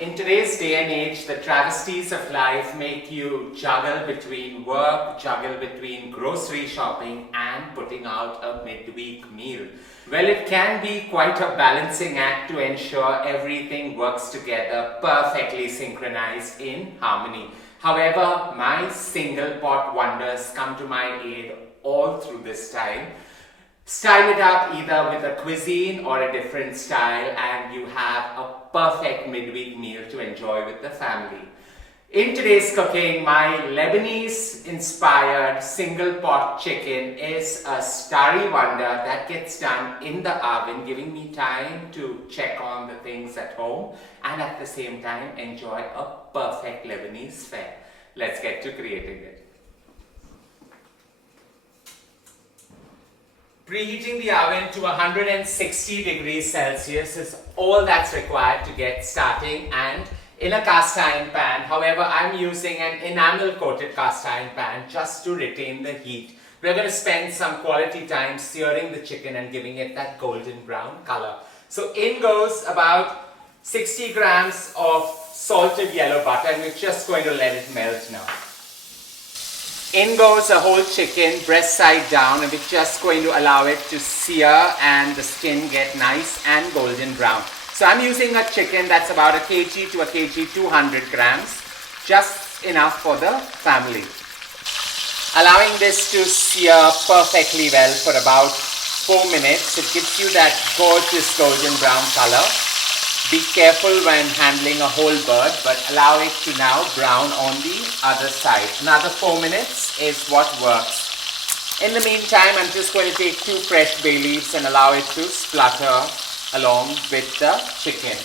In today's day and age, the travesties of life make you juggle between work, juggle between grocery shopping and putting out a midweek meal. Well, it can be quite a balancing act to ensure everything works together perfectly synchronized in harmony. However, my single pot wonders come to my aid all through this time. Style it up either with a cuisine or a different style and you have a perfect midweek meal to enjoy with the family. In today's cooking, my Lebanese inspired single pot chicken is a starry wonder that gets done in the oven, giving me time to check on the things at home and at the same time enjoy a perfect Lebanese fare. Let's get to creating it. Preheating the oven to 160 degrees Celsius is all that's required to get starting, and in a cast iron pan. However, I'm using an enamel coated cast iron pan just to retain the heat. We're going to spend some quality time searing the chicken and giving it that golden brown color. So in goes about 60 grams of salted yellow butter, and we're just going to let it melt now. In goes a whole chicken, breast side down, and we're just going to allow it to sear and the skin get nice and golden brown. So I'm using a chicken that's about a kg to a kg 200 grams, just enough for the family. Allowing this to sear perfectly well for about 4 minutes. It gives you that gorgeous golden brown color. Be careful when handling a whole bird, but allow it to now brown on the other side. Another 4 minutes is what works. In the meantime, I'm just going to take 2 fresh bay leaves and allow it to splutter along with the chicken.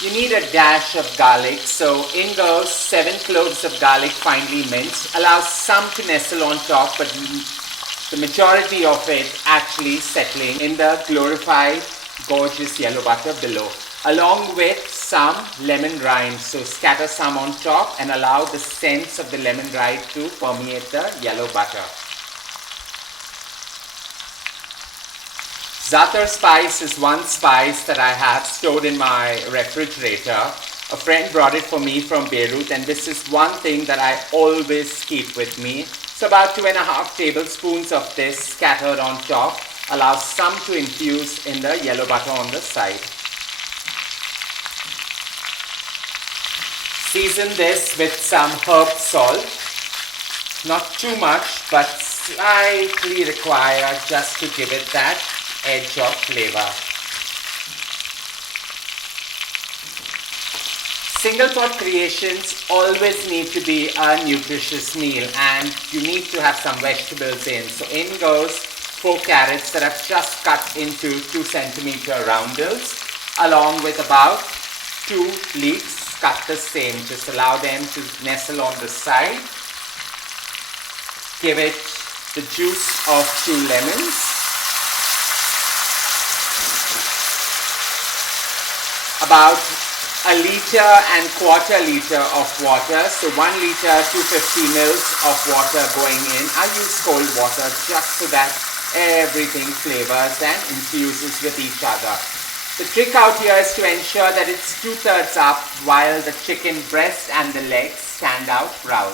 You need a dash of garlic, so in goes 7 cloves of garlic finely minced. Allow some to nestle on top, but the majority of it actually settling in the glorified gorgeous yellow butter below, along with some lemon rind. So scatter some on top and allow the scents of the lemon rind to permeate the yellow butter. Za'atar spice is one spice that I have stored in my refrigerator. A friend brought it for me from Beirut, and this is one thing that I always keep with me. So about 2.5 tablespoons of this scattered on top. Allow some to infuse in the yellow butter on the side. Season this with some herb salt. Not too much, but slightly required just to give it that edge of flavor. Single pot creations always need to be a nutritious meal, and you need to have some vegetables in. So in goes 4 carrots that I've just cut into 2 centimeter roundels, along with about 2 leeks cut the same. Just allow them to nestle on the side. Give it the juice of 2 lemons. About 1 liter and quarter liter of water. So 1 liter, 250 mils of water going in. I use cold water just so that everything flavors and infuses with each other. The trick out here is to ensure that it's 2/3 up while the chicken breast and the legs stand out proud.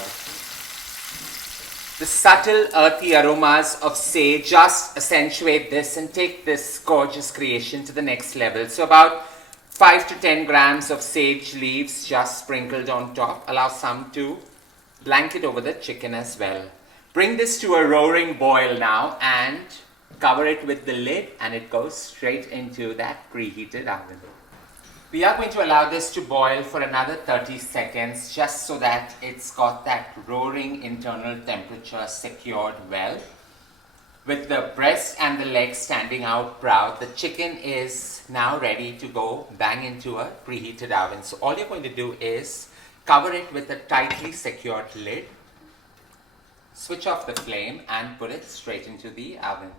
The subtle earthy aromas of sage just accentuate this and take this gorgeous creation to the next level. So about 5 to 10 grams of sage leaves just sprinkled on top. Allow some to blanket over the chicken as well. Bring this to a roaring boil now and cover it with the lid, and it goes straight into that preheated oven. We are going to allow this to boil for another 30 seconds just so that it's got that roaring internal temperature secured well. With the breast and the legs standing out proud, the chicken is now ready to go bang into a preheated oven. So all you're going to do is cover it with a tightly secured lid. Switch off the flame and put it straight into the oven.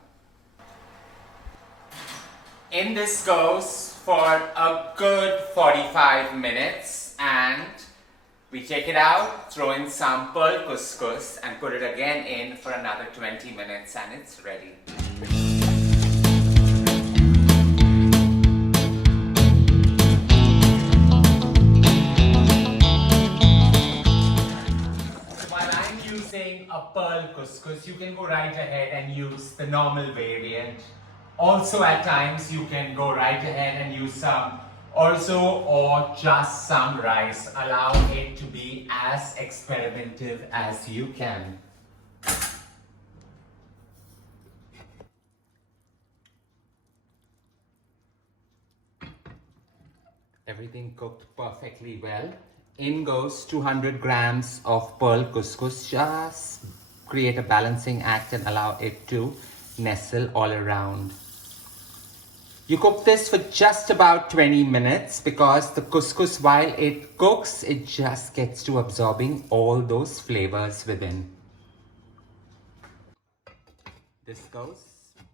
In this goes for a good 45 minutes, and we take it out, throw in some pearl couscous and put it again in for another 20 minutes, and it's ready. pearl couscous, you can go right ahead and use the normal variant. Also at times you can go right ahead and use some orzo or just some rice. Allow it to be as experimentative as you can. Everything cooked perfectly well. In goes 200 grams of pearl couscous. Just create a balancing act and allow it to nestle all around. You cook this for just about 20 minutes because the couscous, while it cooks, it just gets to absorbing all those flavors within. This goes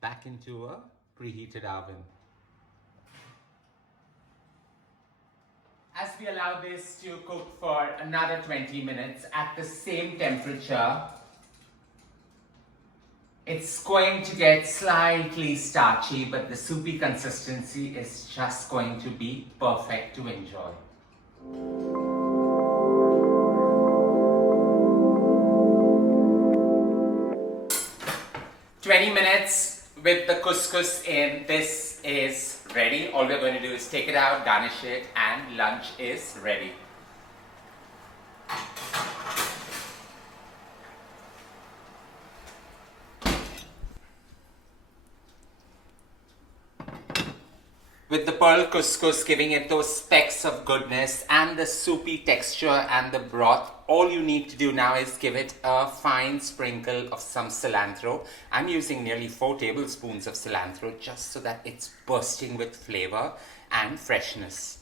back into a preheated oven. As we allow this to cook for another 20 minutes at the same temperature, it's going to get slightly starchy, but the soupy consistency is just going to be perfect to enjoy. "20 minutes with the couscous in, this is ready. All we're going to do is take it out, garnish it, and lunch is ready. With the pearl couscous giving it those specks of goodness and the soupy texture and the broth, all you need to do now is give it a fine sprinkle of some cilantro. I'm using nearly 4 tablespoons of cilantro just so that it's bursting with flavor and freshness.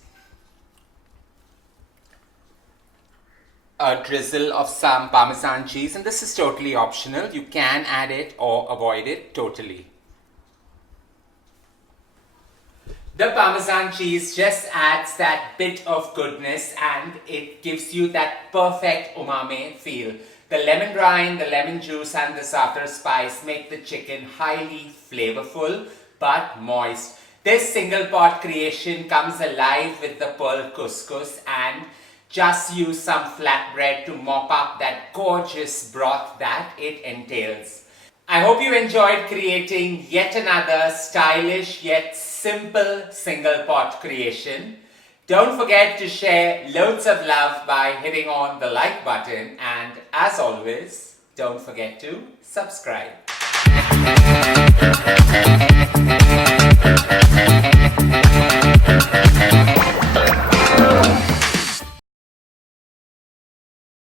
A drizzle of some Parmesan cheese, and this is totally optional. You can add it or avoid it totally. The Parmesan cheese just adds that bit of goodness and it gives you that perfect umami feel. The lemon rind, the lemon juice and the za'atar spice make the chicken highly flavorful but moist. This single pot creation comes alive with the pearl couscous, and just use some flatbread to mop up that gorgeous broth that it entails. I hope you enjoyed creating yet another stylish yet simple single pot creation. Don't forget to share loads of love by hitting on the like button, and as always, don't forget to subscribe.